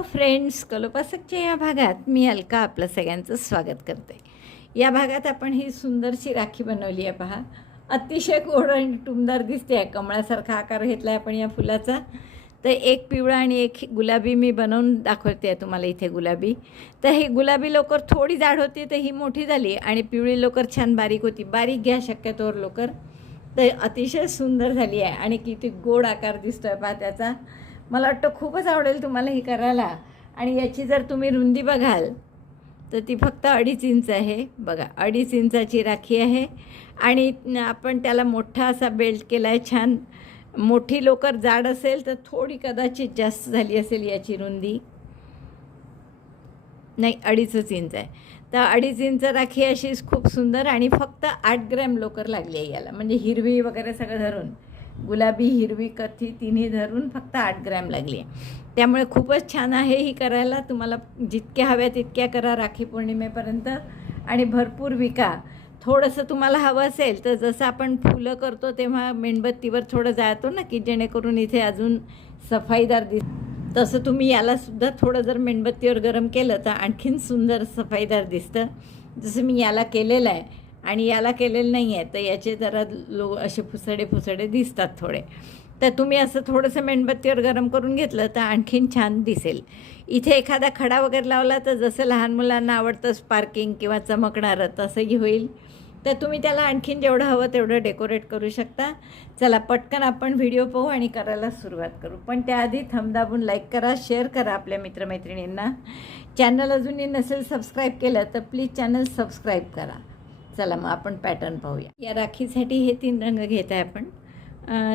Hello friends कलोपासकच्या या भागात मी अलका आपलं सगळ्यांचं स्वागत करते. या भागात आपण ही सुंदरशी राखी बनवली आहे पहा. अतिशय गोड आणि टुमदार दिसते आहे कमळासारखा आकार घेतला आहे आपण या फुलाचा. तर एक पिवळा आणि एक गुलाबी मी बनवून दाखवते आहे तुम्हाला इथे गुलाबी. तर ही गुलाबी लोकर थोडी जाड होती तर ही मोठी झाली आणि पिवळी लोकर छान बारीक होती. बारीक घ्या शक्यतोवर लोकर. तर अतिशय सुंदर झाली आहे आणि किती गोड आकार दिसतो आहे पहा त्याचा. मला वाटतं खूपच आवडेल तुम्हाला ही करायला. आणि याची जर तुम्ही रुंदी बघाल तर ती फक्त अडीच इंच आहे. बघा अडीच इंचाची राखी आहे. आणि आपण त्याला मोठा असा बेल्ट केला आहे छान. मोठी लोकर जाड असेल तर थोडी कदाचित जास्त झाली असेल याची रुंदी. नाही अडीचच इंच आहे. तर अडीच इंच राखी अशीच खूप सुंदर आणि फक्त आठ ग्रॅम लोकर लागली आहे याला. म्हणजे हिरवी वगैरे सगळं धरून. गुलाबी हिरवी कथी तिन्ही धरून फक्त आठ ग्रॅम लागली आहे. त्यामुळे खूपच छान आहे ही करायला. तुम्हाला जितक्या हव्या तितक्या करा राखी पौर्णिमेपर्यंत. आणि भरपूर विका. थोडंसं तुम्हाला हवं असेल तर जसं आपण फुलं करतो तेव्हा मेणबत्तीवर थोडं जातो ना की जेणेकरून इथे अजून सफाईदार दिस तसं तुम्ही यालासुद्धा थोडं जर मेणबत्तीवर गरम केलं तर आणखीन सुंदर सफाईदार दिसतं. जसं मी याला केलेलं आहे. आणि याला केलेलं नाही आहे. तर याचे जरा लो असे फुसडे फुसडे दिसतात थोडे. तर तुम्ही असं थोडंसं मेणबत्तीवर गरम करून घेतलं तर आणखीन छान दिसेल. इथे एखादा खडा वगैरे लावला तर जसं लहान मुलांना आवडतं स्पार्किंग किंवा चमकणारं तसंही होईल. तर तुम्ही त्याला आणखीन जेवढं हवं तेवढं डेकोरेट करू शकता. चला पटकन आपण व्हिडिओ पाहू आणि करायला सुरुवात करू. पण त्याआधी थमदाबून लाईक करा शेअर करा आपल्या मित्रमैत्रिणींना. चॅनल अजूनही नसेल सबस्क्राईब केलं तर प्लीज चॅनल सबस्क्राईब करा. चला मग आपण पॅटर्न पाहूया. या राखीसाठी हे तीन रंग घेत आहे आपण.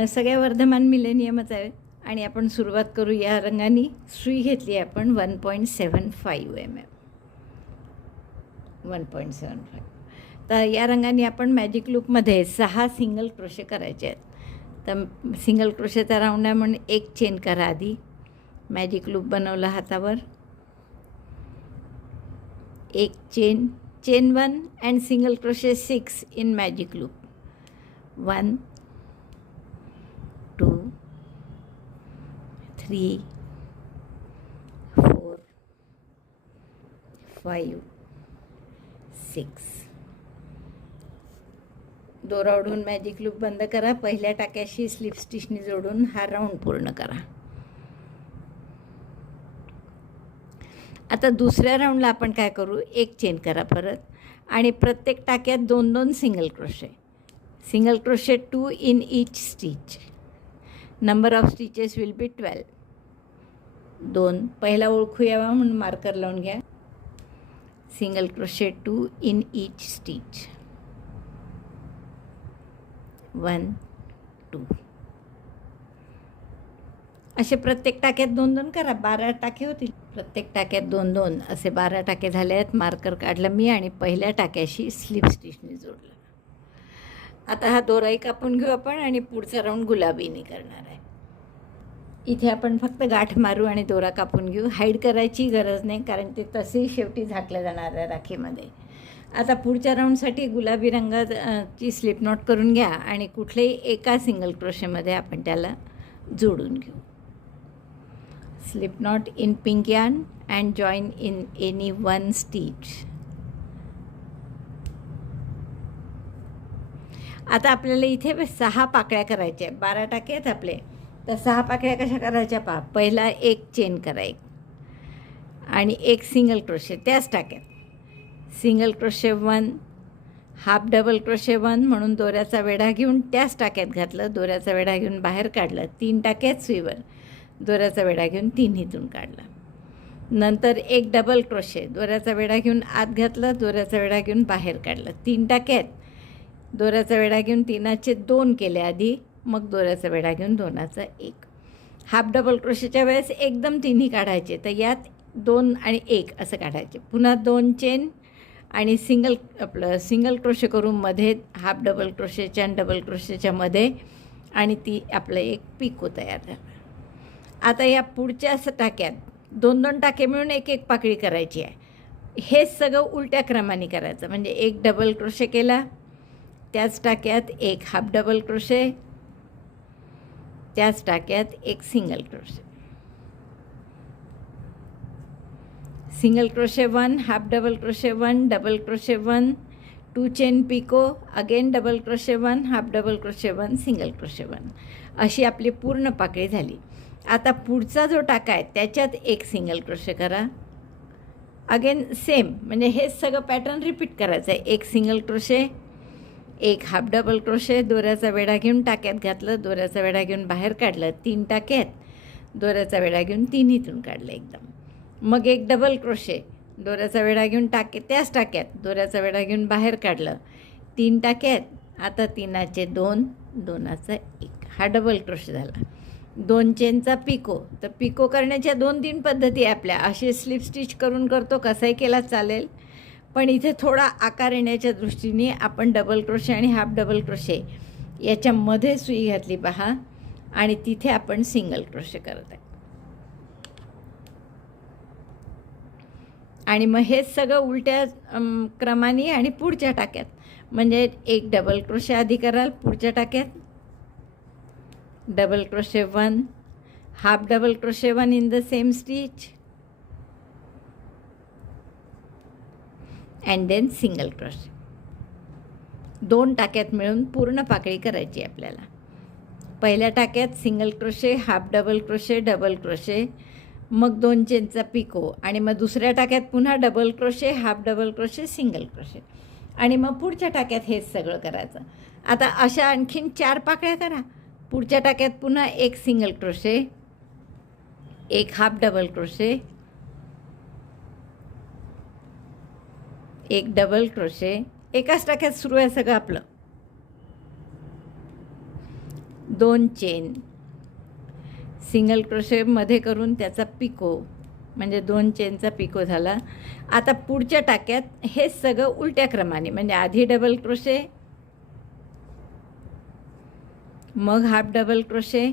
सगळ्या वर्धमान मिलेनियमच आहेत. आणि आपण सुरुवात करू या रंगाने. सुई घेतली आहे आपण one point seven five M M one point seven five तर या रंगाने आपण मॅजिक लूपमध्ये सहा सिंगल क्रोशे करायचे आहेत. तर सिंगल क्रोशेचा राऊंड आहे म्हणून एक चेन करा आधी. मॅजिक लूप बनवलं हातावर. एक chain chain one and single crochet six in magic loop one two three four five six दोरा ओढून मॅजिक लूप बंद करा. पहिल्या टाक्याशी स्लिप स्टिचनी जोडून हा राऊंड पूर्ण करा. आता दुसऱ्या राऊंडला आपण काय करू? एक चेन करा परत. आणि प्रत्येक टाक्यात दोन दोन single crochet single crochet two in each stitch number of stitches will be twelve दोन. पहिला ओळखू यावा म्हणून मार्कर लावून घ्या. Single crochet two in each stitch one two असे प्रत्येक टाक्यात दोन दोन करा. बारा टाके होतील. प्रत्येक टाक्यात दोन दोन असे बारा टाके झाले आहेत मार्कर काढलं मी आणि पहिल्या टाक्याशी स्लिप स्टिचने जोडलं. आता हा दोराही कापून घेऊ आपण आणि पुढचा राऊंड गुलाबीने करणार आहे. इथे आपण फक्त गाठ मारू आणि दोरा कापून घेऊ. हाईड करायची गरज नाही कारण ते तसेही शेवटी झाकलं जाणार आहे राखीमध्ये. आता पुढच्या राऊंडसाठी गुलाबी रंगाची स्लिप नॉट करून घ्या आणि कुठलेही एका सिंगल क्रोशेमध्ये आपण त्याला जोडून घेऊ. Slip knot in pink yarn and join in any one stitch आता आपल्याला इथे सहा पाकळ्या करायच्या आहेत. बारा टाके आहेत आपले. तर सहा पाकळ्या कशा करायच्या पहा? पहिला एक चेन कराय आणि एक सिंगल क्रोशे त्याच टाक्यात. Single crochet one half double crochet one म्हणून दोऱ्याचा वेढा घेऊन त्याच टाक्यात घातलं. दोऱ्याचा वेढा घेऊन बाहेर काढलं. तीन टाक्यात स्वीवर दोऱ्याचा वेढा घेऊन तिन्हीतून काढला. नंतर एक डबल क्रोशे दोऱ्याचा वेढा घेऊन आत घातला दोऱ्याचा वेढा घेऊन बाहेर काढलं. तीन टाक्यात. दोऱ्याचा वेढा घेऊन तीनाचे दोन केले आधी मग दोऱ्याचा वेढा घेऊन दोनाचा एक. हाफ डबल क्रोशेच्या वेळेस एकदम तिन्ही काढायचे तर यात दोन आणि एक असं काढायचे. पुन्हा दोन चेन आणि सिंगल आपलं सिंगल क्रोशे करून मध्ये हाफ डबल क्रोशेच्या आणि डबल क्रोशेच्या मध्ये आणि ती आपलं एक पिको तयार झालं. आता या पुढच्या टाक्यात दोन दोन टाके मिळून एक एक पाकळी करायची आहे. हे सगळं उलट्या क्रमाने करायचं. म्हणजे एक डबल क्रोशे केला त्याच टाक्यात एक हाफ डबल क्रोशे त्याच टाक्यात एक single crochet single crochet one half double crochet one double crochet one two chain picot again double crochet one half double crochet one single crochet one अशी आपली पूर्ण पाकळी झाली. आता पुढचा जो टाका आहे त्याच्यात एक सिंगल क्रोशे करा. अगेन सेम म्हणजे हेच सगळं पॅटर्न रिपीट करायचं आहे. एक सिंगल क्रोशे एक हाफ डबल क्रोशे दोऱ्याचा वेढा घेऊन टाक्यात घातलं दोऱ्याचा वेढा घेऊन बाहेर काढलं तीन टाक्यात दोऱ्याचा वेढा घेऊन तिन्हीतून काढलं एकदम. मग एक डबल क्रोशे दोऱ्याचा वेढा घेऊन टाके त्याच टाक्यात दोऱ्याचा वेढा घेऊन बाहेर काढलं तीन टाक्यात आता तीनाचे दोन दोनाचा एक. हा डबल क्रोशे झाला. दोन चेनचा पिको. तर पिको करण्याच्या दोन तीन पद्धती आपल्या. असे स्लिप स्टिच करून करतो कसाही केला चालेल. पण इथे थोडा आकार येण्याच्या दृष्टीने आपण डबल क्रोशे आणि हाफ डबल क्रोशे याच्यामध्ये सुई घातली पहा. आणि तिथे आपण सिंगल क्रोशे करत आहे. आणि मग हेच सगळं उलट्या क्रमाने आणि पुढच्या टाक्यात. म्हणजे एक डबल क्रोशे आधी कराल पुढच्या टाक्यात. Double crochet one half double crochet one in the same stitch and then single crochet दोन टाक्यात मिळून पूर्ण पाकळी करायची आहे आपल्याला. पहिल्या टाक्यात single crochet half double crochet double crochet मग दोन चेनचा पिको आणि मग दुसऱ्या टाक्यात पुन्हा double crochet half double crochet single crochet आणि मग पुढच्या टाक्यात हेच सगळं करायचं. आता अशा आणखीन चार पाकळ्या करा. पुढच्या टाक्यात पुन्हा एक सिंगल क्रोशे एक हाफ डबल क्रोशे एक डबल क्रोशे एकाच टाक्यात सुरू आहे सगळं आपलं. दोन चेन सिंगल क्रोशेमध्ये करून त्याचा पिको म्हणजे दोन चेनचा पिको झाला. आता पुढच्या टाक्यात हे सगळं उलट्या क्रमाने म्हणजे आधी डबल क्रोशे मग half double crochet.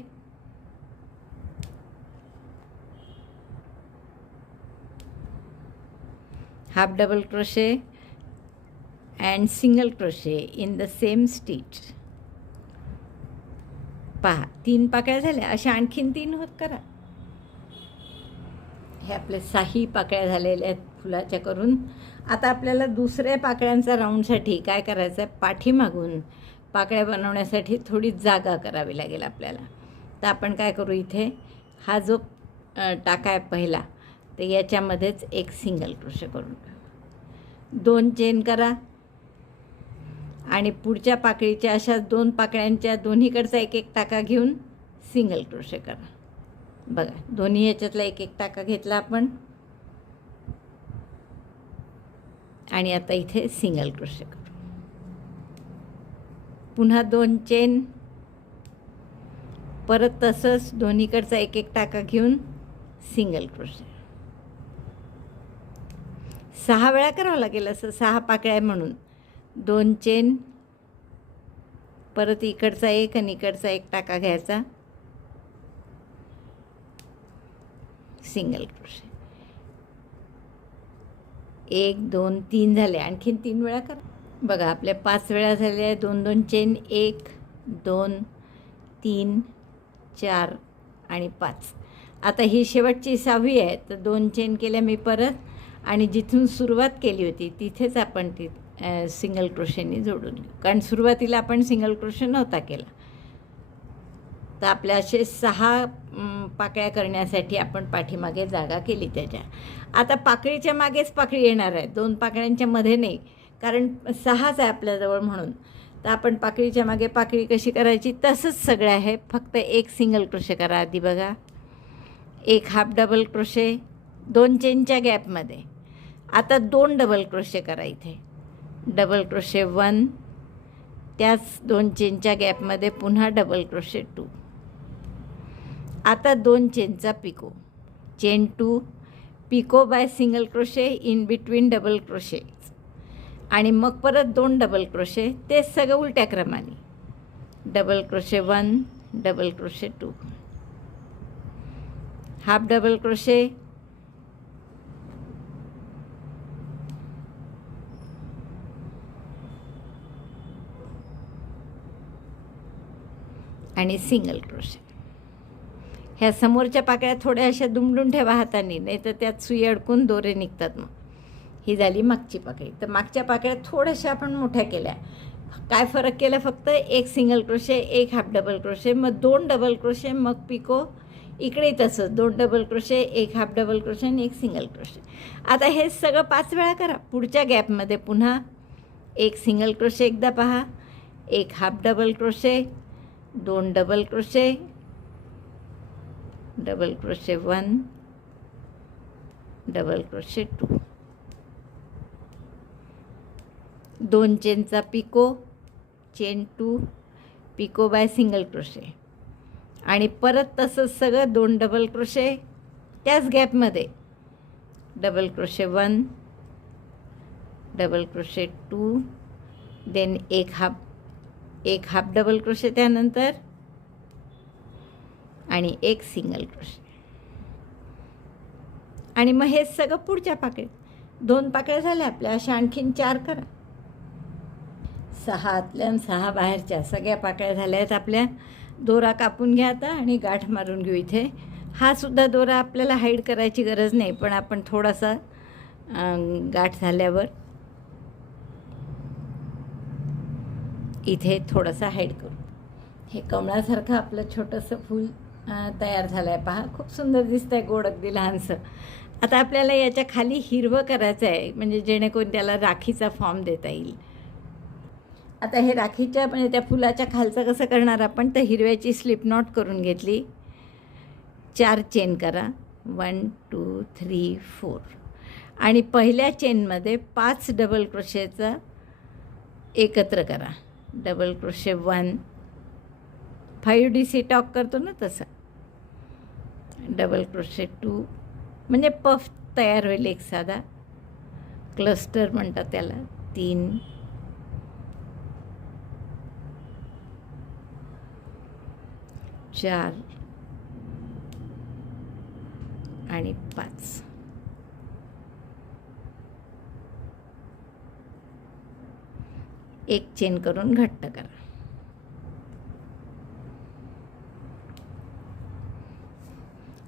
Half double crochet and single crochet in the same stitch पहा तीन पाकळ्या झाल्या. अशा आणखीन तीन होत करा. हे आपले साही पाकळ्या झालेल्या आहेत फुलाच्या करून. आता आपल्याला दुसऱ्या पाकळ्यांचा राऊंडसाठी काय करायचं आहे पाठीमागून पाकळ्या बनवण्यासाठी थोडी जागा करावी लागेल आपल्याला. तर आपण काय करू इथे? हा जो टाका आहे पहिला तर याच्यामध्येच एक सिंगल क्रोशे करून दोन चेन करा. आणि पुढच्या पाकळीच्या अशा दोन पाकळ्यांच्या दोन्हीकडचा एक एक टाका घेऊन सिंगल क्रोशे करा. बघा दोन्ही याच्यातला एक एक टाका घेतला आपण. आणि आता इथे सिंगल क्रोशे करू. पुन्हा दोन चेन परत तसंच दोन्हीकडचा एक एक टाका घेऊन सिंगल क्रोशे सहा वेळा करावं लागेल असं सहा पाकळ्या म्हणून. दोन चेन परत इकडचा एक आणि इकडचा एक टाका घ्यायचा. सिंगल क्रोशे एक दोन तीन झाले. आणखीन तीन वेळा करा. बघा आपल्या पाच वेळा झाल्या दोन दोन चेन एक दोन तीन चार आणि पाच. आता ही शेवटची सहावी आहे. तर दोन चेन केल्या मी परत आणि जिथून सुरुवात केली होती तिथेच आपण ती सिंगल क्रोशेनी जोडून घेऊ. कारण सुरुवातीला आपण सिंगल क्रोशे नव्हता केला. तर आपल्या असे सहा पाकळ्या करण्यासाठी आपण पाठीमागे जागा केली त्याच्या. आता पाकळीच्या मागेच पाकळी येणार आहे. दोन पाकळ्यांच्या मध्ये नाही. कारण सहाच आहे आपल्याजवळ म्हणून. तर आपण पाकळीच्या मागे पाकळी कशी करायची? तसंच सगळं आहे. फक्त एक सिंगल क्रोशे करा आधी बघा. एक हाफ डबल क्रोशे दोन चेनच्या गॅपमध्ये आता दोन डबल क्रोशे करा इथे. डबल क्रोशे वन त्याच दोन चेनच्या गॅपमध्ये पुन्हा डबल क्रोशे टू आता दोन चेनचा picot. Chain two picot by single crochet in between double crochet आणि मग परत दोन डबल क्रोशे ते सगळं उलट्या क्रमाने. Double crochet one double crochet two half double crochet आणि सिंगल क्रोशे ह्या समोरच्या पाकळ्या थोड्या अशा दुमडून ठेवा हाताने नाही तर त्यात सुई अडकून दोरे निघतात मग. ही झाली मागची पाकळी. तर मागच्या पाकळ्या थोड्याशा आपण मोठ्या केल्या. काय फरक केला फक्त? एक सिंगल क्रोशे एक हाफ डबल क्रोशे मग दोन डबल क्रोशे मग पिको. इकडे तसंच दोन डबल क्रोशे एक हाफ डबल क्रोशे आणि एक सिंगल क्रोशे आता हे सगळं पाच वेळा करा. पुढच्या गॅपमध्ये पुन्हा एक सिंगल क्रोशे एकदा पहा. एक हाफ डबल क्रोशे दोन double crochet double crochet one double crochet two दोन चेनचा picot chain two picot by single crochet. आणि परत तसंच सगळं दोन डबल क्रोशे त्याच गॅपमध्ये double crochet one double crochet two then एक हाफ एक हाफ डबल क्रोशे त्यानंतर आणि एक सिंगल क्रोशे. आणि मग हे सगळं पुढच्या पाकळीत दोन पाकळ्या झाल्या आपल्या अशा आणखीन चार करा. सहा आतल्या आणि सहा बाहेरच्या सगळ्या पाकळ्या झाल्या आहेत आपल्या. दोरा कापून घ्या आता आणि गाठ मारून घेऊ इथे. हा सुद्धा दोरा आपल्याला हाईड करायची गरज नाही पण आपण थोडासा गाठ झाल्यावर इथे थोडासा हाईड करू. हे कमळासारखं आपलं छोटंसं फूल तयार झालं आहे पहा खूप सुंदर दिसतं आहे गोड अगदी लहानसं. आता आपल्याला याच्या खाली हिरवं करायचं आहे म्हणजे जेणेकरून त्याला राखीचा फॉर्म देता येईल. आता हे राखीच्या म्हणजे त्या फुलाच्या खालचं कसं करणार आपण? तर हिरव्याची स्लिप नॉट करून घेतली. चार चेन करा. वन टू थ्री फोर आणि पहिल्या चेनमध्ये पाच डबल क्रोशेचा एकत्र करा. Double crochet one five D C talk करतो ना तसं. डबल क्रोशे टू म्हणजे पफ तयार होईल एक साधा. क्लस्टर म्हणतात त्याला. तीन चार आणि पाच. एक चेन करून घट्ट करा.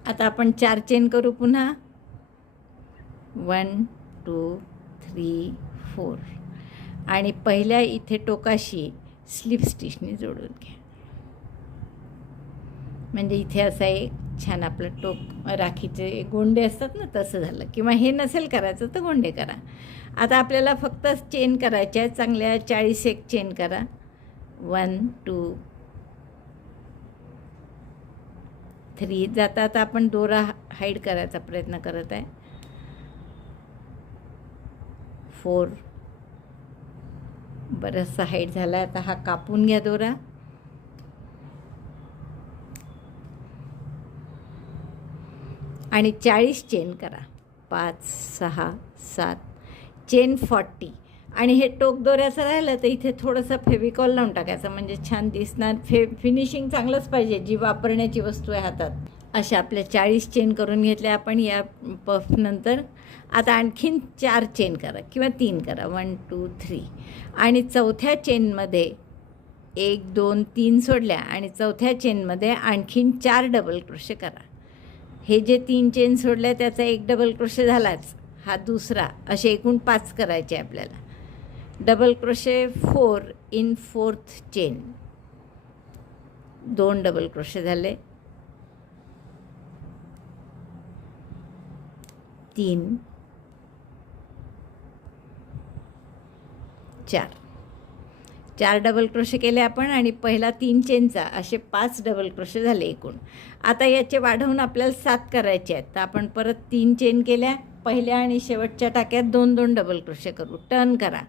आता आपण चार चेन करू पुन्हा. वन टू थ्री फोर आणि पहिल्या इथे टोकाशी स्लिप स्टिचने जोडून घ्या. म्हणजे इथे असा एक छान आपलं टोक राखीचे गोंडे असतात ना तसं झालं. किंवा हे नसेल करायचं तर गोंडे करा. आता आपल्याला फक्त चेन करायच्या आहे चांगल्या चाळीस एक चेन करा. One two three. जाता आता आपण दोरा हाईड करायचा प्रयत्न करत आहे. फोर. बरंचसा हाईट झाला आहे आता हा कापून घ्या दोरा. आणि चाळीस चेन करा. पाच सहा सात. चेन फॉर्टी आणि हे टोक दोऱ्याचं राहिलं तर इथे थोडंसं फेविकॉल लावून टाकायचं. म्हणजे छान दिसणार. फे फिनिशिंग चांगलंच पाहिजे. जी वापरण्याची वस्तू आहे हातात. अशा आपल्या चाळीस चेन करून घेतल्या आपण. या पफनंतर आता आणखीन चार चेन करा किंवा तीन करा. वन टू थ्री आणि चौथ्या चेनमध्ये एक दोन तीन सोडल्या. आणि चौथ्या चेनमध्ये आणखीन चार डबल क्रोशे करा. हे जे तीन चेन सोडल्या त्याचा एक डबल क्रोशे झालाच. हा दुसरा. असे एकूण पाच करायचे आपल्याला. Double crochet four in fourth chain दोन डबल क्रोशे झाले. तीन. चार. चार डबल क्रोशे केले आपण आणि पहिला तीन चेनचा असे पाच डबल क्रोशे झाले एकूण. आता याचे वाढवून आपल्याला सात करायचे आहेत. तर आपण परत तीन चेन केल्या पहिल्या आणि शेवटच्या टाक्यात दोन दोन डबल क्रोशे करू. टर्न करा.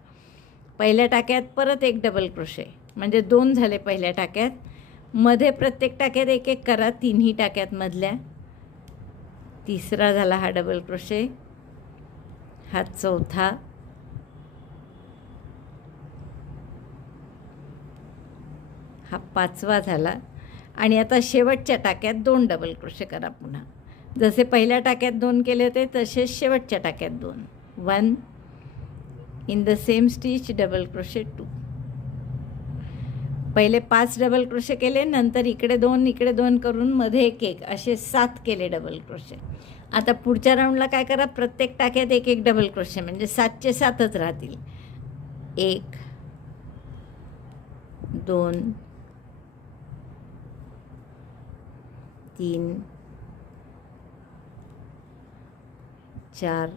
पहिल्या टाक्यात परत एक डबल क्रोशे म्हणजे दोन झाले पहिल्या टाक्यात. मध्ये प्रत्येक टाक्यात एक एक करा. तिन्ही टाक्यात मधल्या. तिसरा झाला हा डबल क्रोशे हा चौथा. हा पाचवा झाला. आणि आता शेवटच्या टाक्यात दोन डबल क्रोशे करा पुन्हा. जसे पहिल्या टाक्यात दोन केले होते तसे शेवटच्या टाक्यात दोन. One in the same stitch double crochet two पहिले पाच डबल क्रोशे केले नंतर इकडे दोन इकडे दोन करून मध्ये एक एक असे सात केले डबल क्रोशे आता पुढच्या राऊंडला काय करा प्रत्येक टाक्यात एक एक डबल क्रोशे म्हणजे सातचे सातच राहतील. एक दोन तीन चार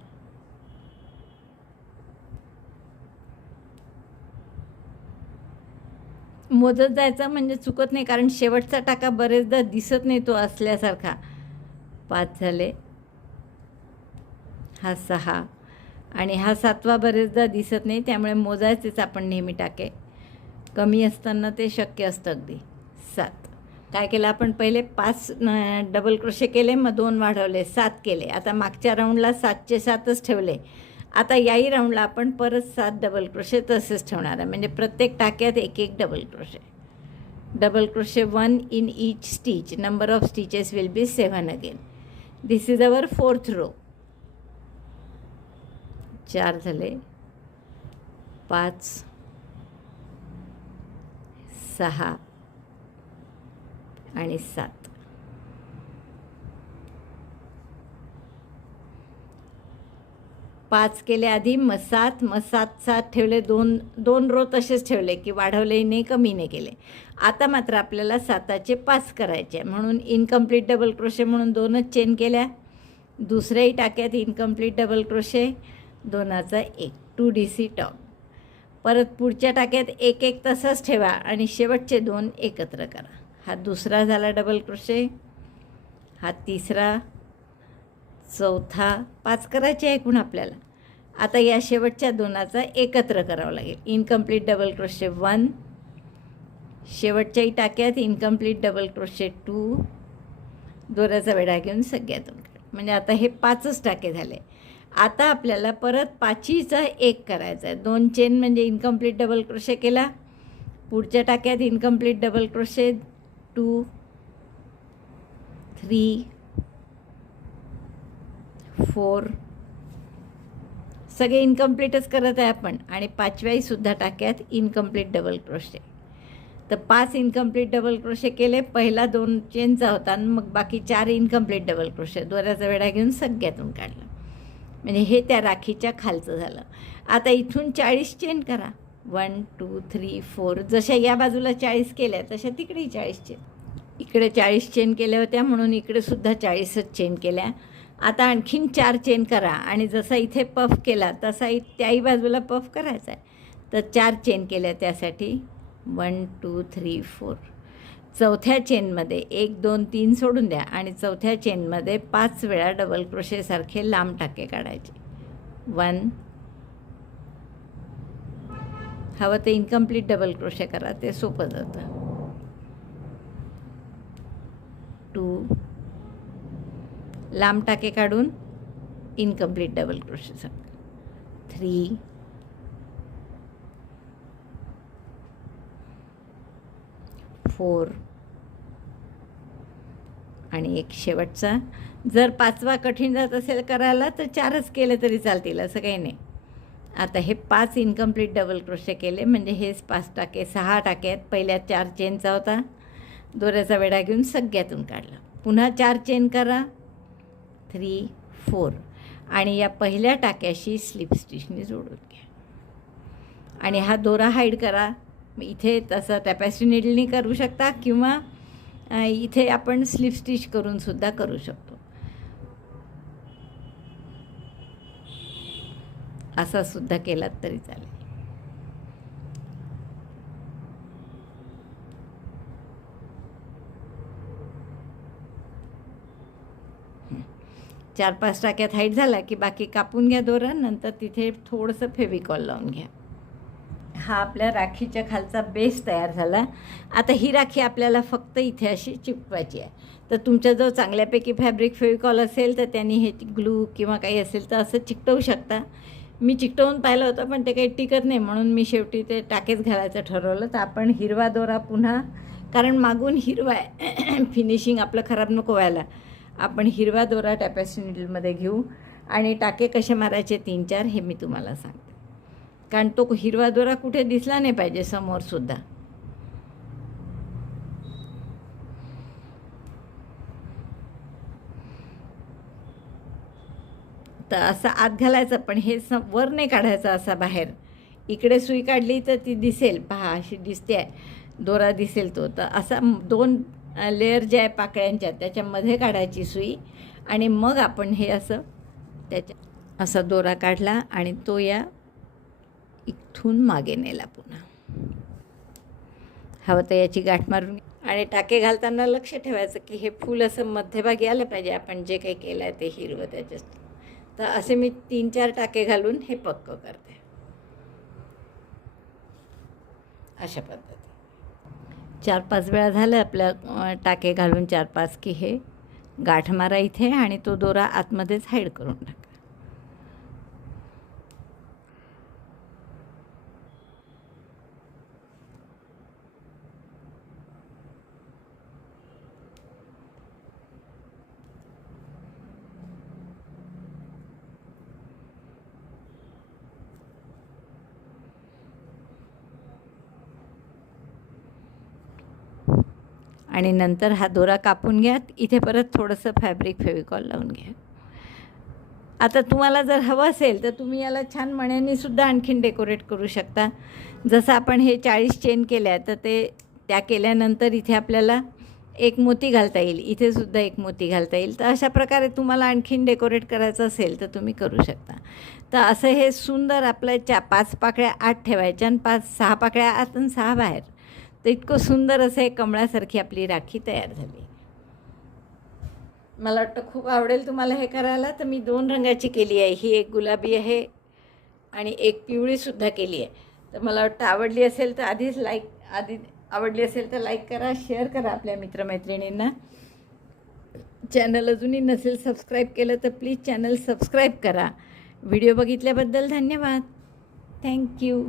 मोजत जायचा म्हणजे चुकत नाही कारण शेवटचा टाका बरेचदा दिसत नाही तो असल्यासारखा. पाच झाले. हा सहा. आणि हा सातवा बरेचदा दिसत नाही त्यामुळे मोजायचेच आपण नेहमी टाके. कमी असताना ते शक्य असतं अगदी. सात. काय केलं आपण पहिले पाच डबल क्रोशे केले मग दोन वाढवले सात केले. आता मागच्या राऊंडला सातचे सातच ठेवले. आता याही राऊंडला आपण परत सात डबल क्रोशे तसेच ठेवणार आहे. म्हणजे प्रत्येक टाक्यात एक एक double crochet double crochet one in each stitch number of stitches will be seven again this is our fourth row चार झाले. पाच सहा आणि सात. पाच केले आधी मग सात मग सात सात ठेवले दोन दोन रो तसेच ठेवले की वाढवले नाही कमी नाही केले. आता मात्र आपल्याला साताचे पाच करायचे आहे. म्हणून इनकम्प्लीट डबल क्रोशे म्हणून दोनच चेन केल्या. दुसऱ्याही टाक्यात इनकम्प्लीट डबल क्रोशे दोनाचा एक. टू डी सी टॉप परत पुढच्या टाक्यात एक एक तसंच ठेवा आणि शेवटचे दोन एकत्र करा. हा दुसरा झाला डबल क्रोशे हा तिसरा चौथा पाच करायचे एकूण आपल्याला. आता या शेवटच्या दोनाचा एकत्र करावं लागेल. इनकम्प्लीट डबल क्रोशे वन शेवटच्याही टाक्यात इनकम्प्लीट डबल क्रोशे टू दोऱ्याचा वेढा घेऊन सगळ्यातून म्हणजे आता हे पाचच टाके झाले. आता आपल्याला परत पाचीचा एक करायचा आहे. दोन चेन म्हणजे इनकम्प्लीट डबल क्रोशे केला. पुढच्या टाक्यात incomplete double crochet two three four. सगळे इनकम्प्लीटच करत आहे आपण. आणि पाचव्याहीसुद्धा टाक्यात इनकम्प्लीट डबल क्रोशे. तर पाच इनकम्प्लीट डबल क्रोशे केले. पहिला दोन चेनचा होता आणि मग बाकी चार इनकम्प्लीट डबल क्रोशे. दोऱ्याचा वेढा घेऊन सगळ्यातून काढला. म्हणजे हे त्या राखीच्या खालचं झालं. आता इथून चाळीस चेन करा. वन टू थ्री फोर जशा या बाजूला चाळीस केल्या तशा तिकडेही चाळीस चेन इकडे चाळीस चेन केल्या होत्या म्हणून इकडे सुद्धा चाळीसच चेन केल्या. आता आणखीन चार चेन करा आणि जसा इथे पफ केला तसा इ त्याही बाजूला पफ करायचा आहे. तर चार चेन केल्या त्यासाठी. One two three four. चौथ्या चेनमध्ये एक दोन तीन सोडून द्या आणि चौथ्या चेनमध्ये पाच वेळा डबल क्रोशेसारखे लांब टाके काढायचे. वन हवं ते इनकम्प्लीट डबल क्रोशे करा ते सोपं जातं. टू लांब टाके काढून incomplete double crochet three four आणि एक शेवटचा. जर पाचवा कठीण जात असेल करायला तर चारच केले तरी चालतील असं काही नाही. आता हे पाच इनकम्प्लीट डबल क्रोशे केले. म्हणजे हेच पाच टाके सहा टाके आहेत. पहिल्या चार चेनचा होता. दोऱ्याचा वेढा घेऊन सगळ्यातून काढला. पुन्हा चार चेन करा. थ्री फोर आणि या पहिल्या टाक्याशी स्लिप स्टिचने जोडून घ्या. आणि हा दोरा हाईड करा. इथे तसं टॅपॅस्ट्री निडलनी करू शकता किंवा इथे आपण स्लिप स्टिच करूनसुद्धा करू शकतो. असा सुद्धा केलात तरी चालेल. चार पाच टाक्यात हाईट झाला की बाकी कापून घ्या दोरा नंतर तिथे थोडंसं फेविकॉल लावून घ्या. हा आपल्या राखीच्या खालचा बेस तयार झाला. आता ही राखी आपल्याला फक्त इथे अशी चिपवायची आहे. तर तुमच्याजवळ चांगल्यापैकी फॅब्रिक फेविकॉल असेल तर त्यांनी हे ग्लू किंवा काही असेल तर असं चिकटवू शकता. मी चिकटवून पाहिलं होतं पण ते काही टिकत नाही म्हणून मी शेवटी ते टाकेच घालायचं ठरवलं. तर आपण हिरवा दोरा पुन्हा कारण मागून हिरवा आहे फिनिशिंग आपलं खराब नको व्हायला. आपण हिरवा दोरा टॅपॅसिटीमध्ये घेऊ आणि टाके कसे मारायचे तीन चार हे मी तुम्हाला सांगते. कारण तो हिरवा दोरा कुठे दिसला नाही पाहिजे समोरसुद्धा. तर असं आत घालायचं पण हे स वर नाही काढायचं असा बाहेर. इकडे सुई काढली तर ती दिसेल. पहा अशी दिसते आहे. दोरा दिसेल तो. तर असा दोन लेअर जे आहे पाकळ्यांच्या त्याच्यामध्ये काढायची सुई आणि मग आपण हे असं त्याच्या असा दोरा काढला आणि तो या इथून मागे नेला पुन्हा. हवं तर याची गाठ मारून आणि टाके घालताना लक्ष ठेवायचं की हे फूल असं मध्यभागी आलं पाहिजे. आपण जे काही केलं आहे ते हिरवं त्याच्यात. तर असे मी तीन चार टाके घालून हे पक्क करते. अशा पद्धती चार पाच वेळा झालं आपल्या टाके घालून चार पाच की हे गाठ मारा इथे आणि तो दोरा आतमध्येच हाईड करून टाका. आणि नंतर हा दोरा कापून घ्या इथे परत थोडंसं फॅब्रिक फेविकॉल लावून घ्या. आता तुम्हाला जर हवं असेल तर तुम्ही याला छान मण्यानीसुद्धा आणखीन डेकोरेट करू शकता. जसं आपण हे चाळीस चेन केल्या तर ते त्या केल्यानंतर इथे आपल्याला एक मोती घालता येईल. इथेसुद्धा एक मोती घालता येईल. तर अशा प्रकारे तुम्हाला आणखीन डेकोरेट करायचं असेल तर तुम्ही करू शकता. तर असं हे सुंदर आपलं चा पाच पाकळ्या आत ठेवायच्या आणि पाच सहा पाकळ्या आत आणि सहा बाहेर. तर इतकं सुंदर असं एक कमळासारखी आपली राखी तयार झाली. मला वाटतं खूप आवडेल तुम्हाला हे करायला. तर मी दोन रंगाची केली आहे. ही एक गुलाबी आहे आणि एक पिवळीसुद्धा केली आहे. तर मला वाटतं आवडली असेल तर आधीच लाईक आधी आवडली असेल तर लाईक करा शेअर करा आपल्या मित्रमैत्रिणींना. चॅनल अजूनही नसेल सबस्क्राईब केलं तर प्लीज चॅनल सबस्क्राईब करा. व्हिडिओ बघितल्याबद्दल धन्यवाद. Thank you